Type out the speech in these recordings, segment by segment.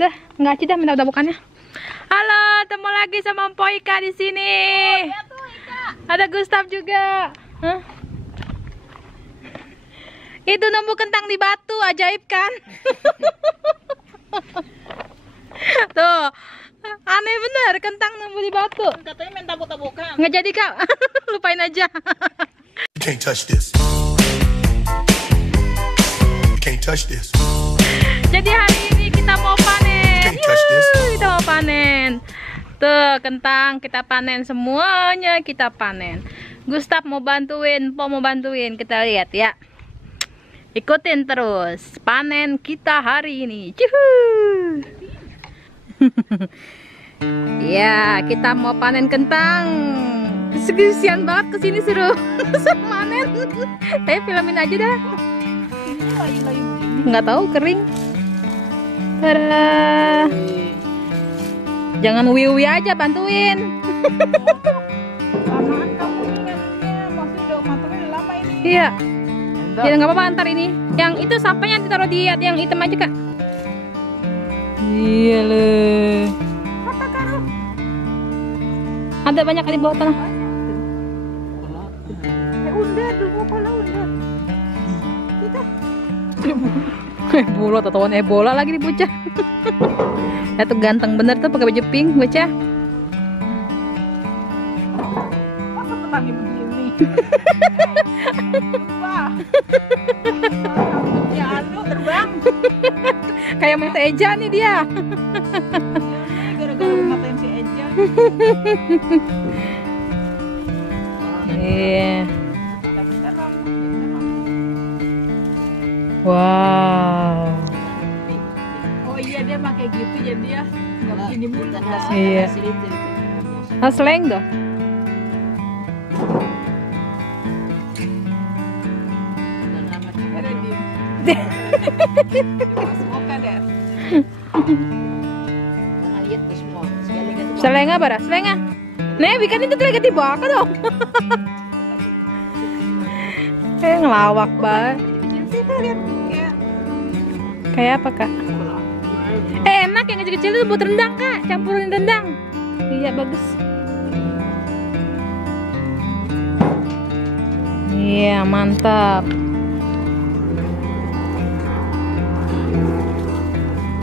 Dah, nggak aja dah minta udah bukannya. Halo, ketemu lagi sama Mpo Ika di sini. Oh, ya tuh, Ika. Ada Gustaf juga. Hah? Itu nemu kentang di batu, ajaib kan? Tuh, aneh bener, kentang nemu di batu. Katanya main tabuk-tabukan. Nggak jadi kak, lupain aja. You can't touch this. You can't touch this. Jadi hari ini kita mau panen. Can't touch this. Kita mau panen. Tuh, kentang kita panen, semuanya kita panen. Gustaf mau bantuin, Po mau bantuin. Kita lihat ya. Ikutin terus panen kita hari ini. Cuhuu. Ya, kita mau panen kentang. Kesian banget kesini suruh panen. Tapi filmin aja dah. Ini layu-layu begini. Nggak tahu, kering. Tada. Jangan wiwi aja, bantuin. Lamaan kamu nih nganuknya. Maksudnya udah matangnya udah lama ini. Iya. Ya nggak apa-apa, ntar ini. Yang itu sampahnya ditaruh di yang hitam aja kak. Iya loh. Ada banyak di bawah tanah. Undar dulu, pola undar. Kita. Ebola, tatoan Ebola lagi di bocah. Ya tuh ganteng bener tuh pakai baju pink bocah. Masa petani begini? Wah. Ya anu terbang. Kayak Mas Eja nih dia. Gara-gara matain si Eja. Iya. Bentar bang. Wow. Oh iya dia pakai gitu jadi dia nggak begini mulu. Iya. Asleng tuh. Ada di. Mas Moka deh. Selenga bara, selenga. Nih, bikin itu lagi di bawah dong. Ngelawak banget. Kayak apa kak? Enak yang kecil-kecil itu buat rendang kak, campurin rendang. Iya bagus. Iya mantap.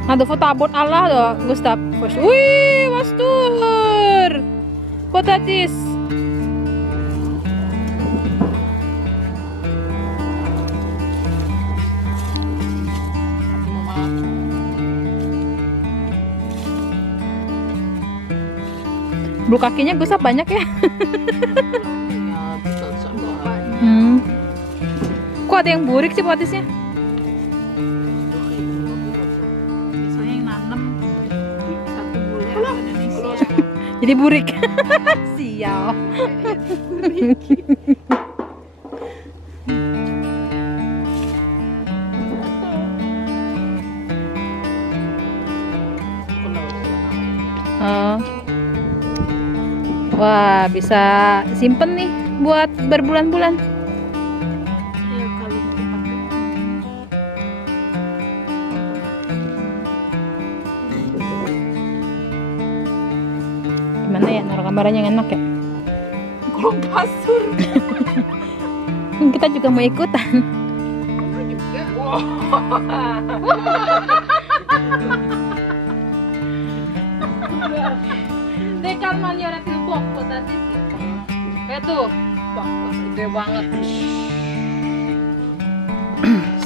Ada foto abot Allah loh, Gustaf. Wih, wastur. Potatis. Bulu kakinya Gustaf banyak ya. Kok ada yang burik sih potatisnya? Biasanya yang nanam satu bulan Indonesia. Jadi burik. Sial. Wah, bisa simpen nih buat berbulan-bulan. Iya kali Gimana ya naruh kameranya yang enak ya? kolong kasur. Kita juga mau ikutan. Kamu juga. Dekan maniora tilbok potatis. Tuh, gede banget.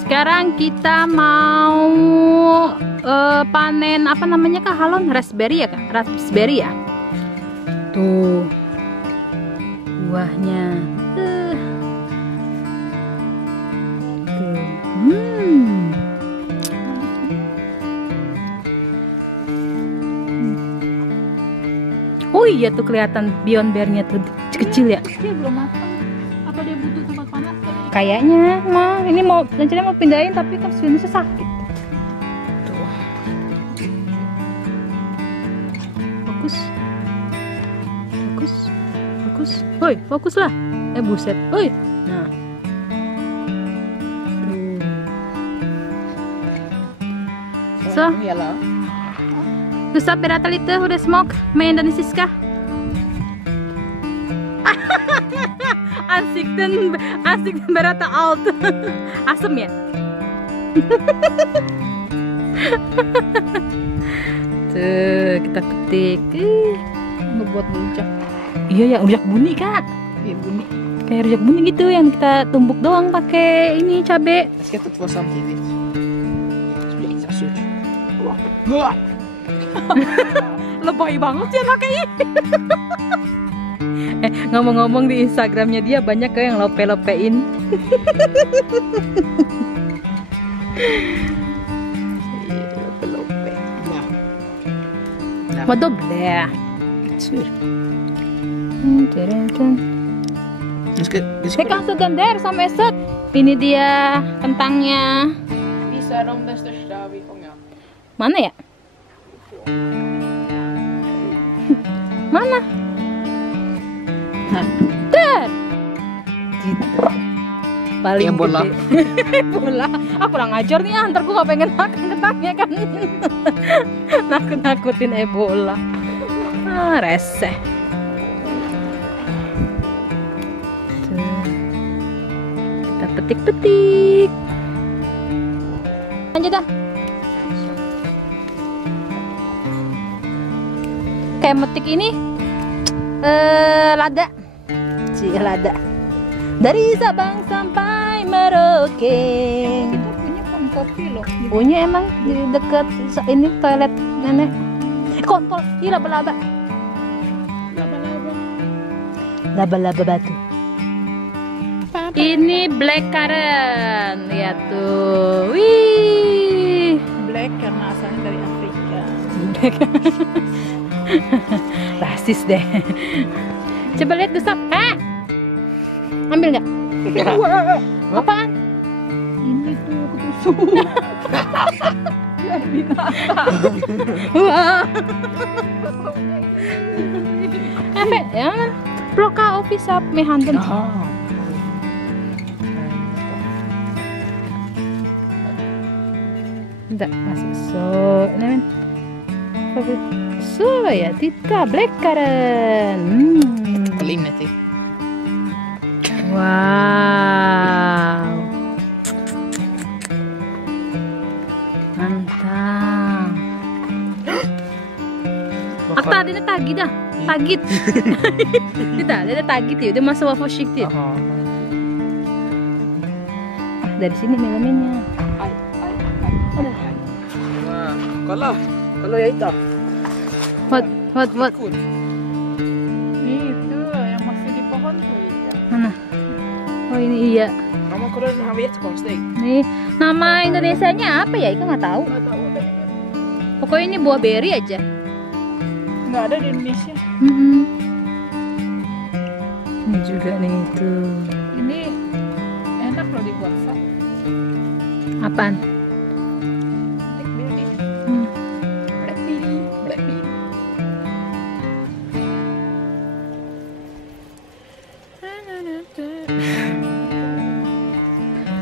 Sekarang kita mau panen apa namanya kak? Halon raspberry ya kak? Raspberry ya. Tuh buahnya. Tuh. Oh iya tuh kelihatan beyond bear-nya tuh kecil ya. Dia belum matang. Apa dia butuh tempat panas kali? Kayaknya mah ini mau rencananya mau pindahin tapi kan sudah sakit. Tuh. Fokus. Fokus. Fokus. Woi, fokuslah. Buset. Woi. Nah. Tuh. So, Iyalah. Gustav, berätta lite hur det smakar med indonesiska. Ansikten berättar allt. Asam ya? Tuh, kita petik. Ngebuat rujak. Iya ya, rujak bunyi kak. Iya bunyi. Kayak rujak bunyi gitu yang kita tumbuk doang pakai ini cabe. Jag ska ta 2 samtidigt. Så blir det extra surt. Wah! Lebay banget sih anaknya ini. Ngomong-ngomong di Instagramnya dia banyak kayak yang lope-lopein. Lope. Nah. Waduh, bleh. Sur. Saya kasih gender sampai set. Ini dia kentangnya. Visa de största vi fångar. Mana ya? Mana? Der. Gitu. Paling Ebola. gede. Ebola. Ah, kurang ajar nih, ntar gue gak pengen makan kentangnya kan. Nakut-nakutin Ebola. Ah, reseh. Tuh. Kita petik-petik. Lanjut dah. Kayak metik ini lada. Lada. Dari Sabang sampai Merauke. Kita punya pohon kopi loh. Punya emang di dekat ini toilet nenek. Kontol, iya laba-laba. Laba-laba. Laba-laba batu. Ini black currant, lihat tuh. Wih. Black karena asalnya dari Afrika. Rasis deh. Coba lihat Gustav. Ambil nggak? Apaan? Ini tuh ketusuk. Ya binatang. Wah. Apa? Ya, plocka office up med handen. Vänta, masuk så. Nej men. Så ja, titta, bläckaren. Håll inne till. Wow. Mantap. Akta, det är taggigt dah. Taggigt. Titta, det är taggigt ju. Det måste vara försiktigt. Dari sini melaminnya. Kolla! Kolla jag hittade. What? Itu yang masih di pohon tuh ya. Mana? Oh ini iya. Mamma kolla den här var jättekonstig. Nih, nama Indonesianya apa ya? Ika nggak tahu. Nggak tahu. Pokoknya ini buah beri aja. Nggak ada di Indonesia. Ini juga nih tuh. Ini enak loh dibuat sak. Apaan? Blackberry. Blackberry.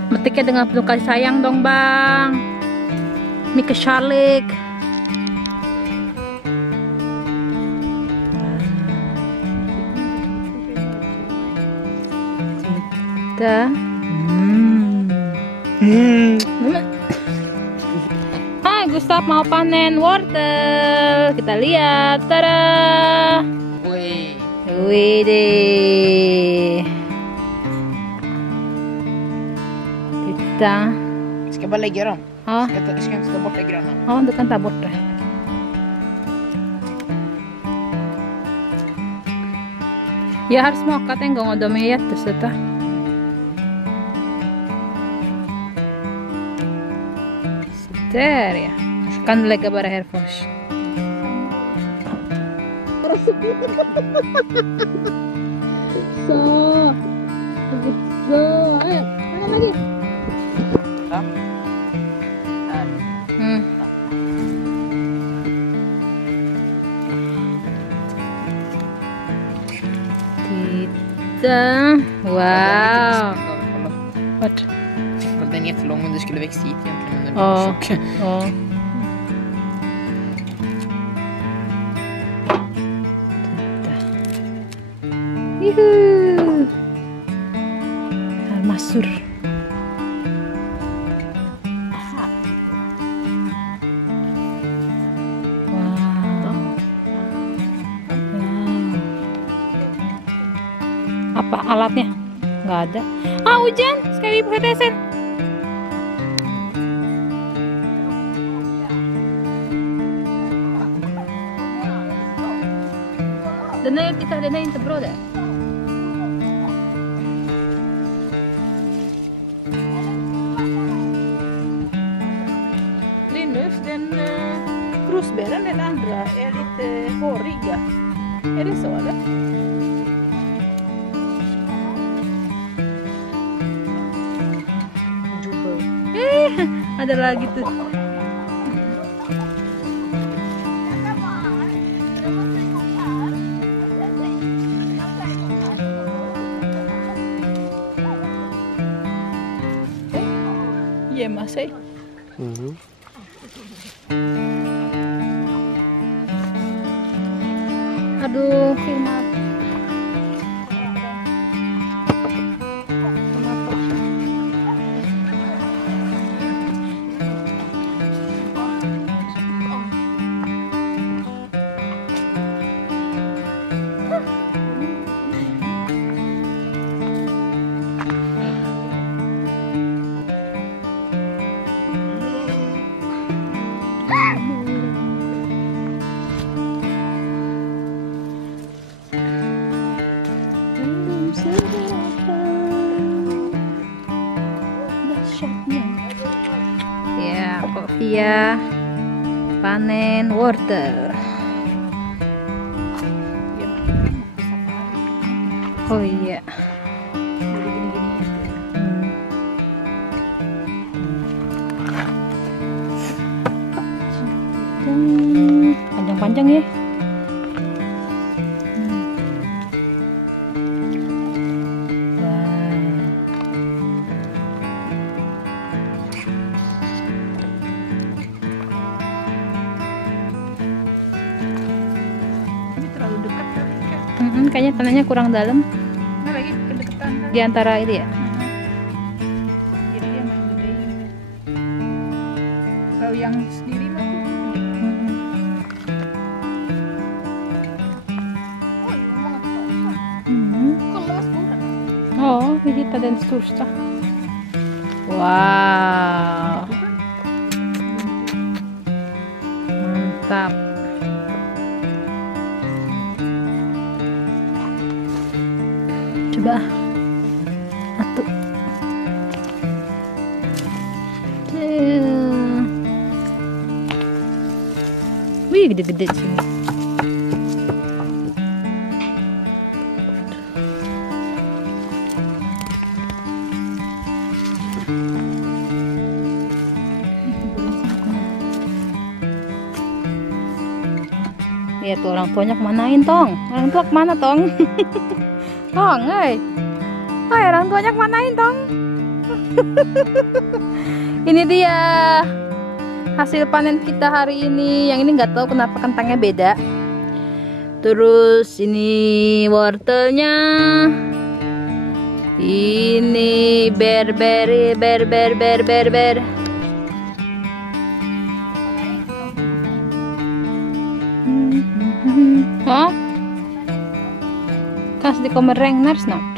Metiknya dengan penuh kasih sayang dong bang. Mika Charlik. Kita. Hai Gustav mau panen wortel. Kita lihat. Tada. Oj. Wih deh. Titta. Ska jag bara lägga dem? Ja. Ska jag inte ta bort det gröna? Ja, du kan ta bort det. Jag har smakat en gång och de är jättesöta. Så där ja. Kan du lägga bara här först. Så. Så. Tangan lagi. Ja. Här. Titta. Wow. Kolla. Vart? Kolla, den är jättelång men det skulle växt hit egentligen. Men den Ja. är tjock. Ja. Yuhu. Masur. Apa alatnya? Nggak ada. Ah, hujan. Sekali pakai tesen. Den är inte bra där. Linus, den krusbären, den andra är lite håriga. Är det så eller? Ada lagi tuh. Gömma sig. Aduh, filmat. Ya, kok via panen wortel. Oh iya. Panjang-panjang ya. Ini terlalu dekat kali Kak. Kayaknya tanahnya kurang dalam Nah, lagi kedekatan kan. di antara itu ya. Jadi dia main gede. Kalau yang sendiri mah tuh gede. Oj, vad många potatisar. Kolla vad stora. Ja, vi hittade den största. Wow, mantap. Coba satu. Wih, gede-gede sini. Lihat tuh orang tuanya kemanain, Tong? Orang tua kemana, Tong? Tong, hei. Hai, orang tuanya kemanain, Tong? Ini dia hasil panen kita hari ini. Yang ini nggak tahu kenapa kentangnya beda. Terus ini wortelnya. Ini ber. Ja. Kanske det kommer regna snart.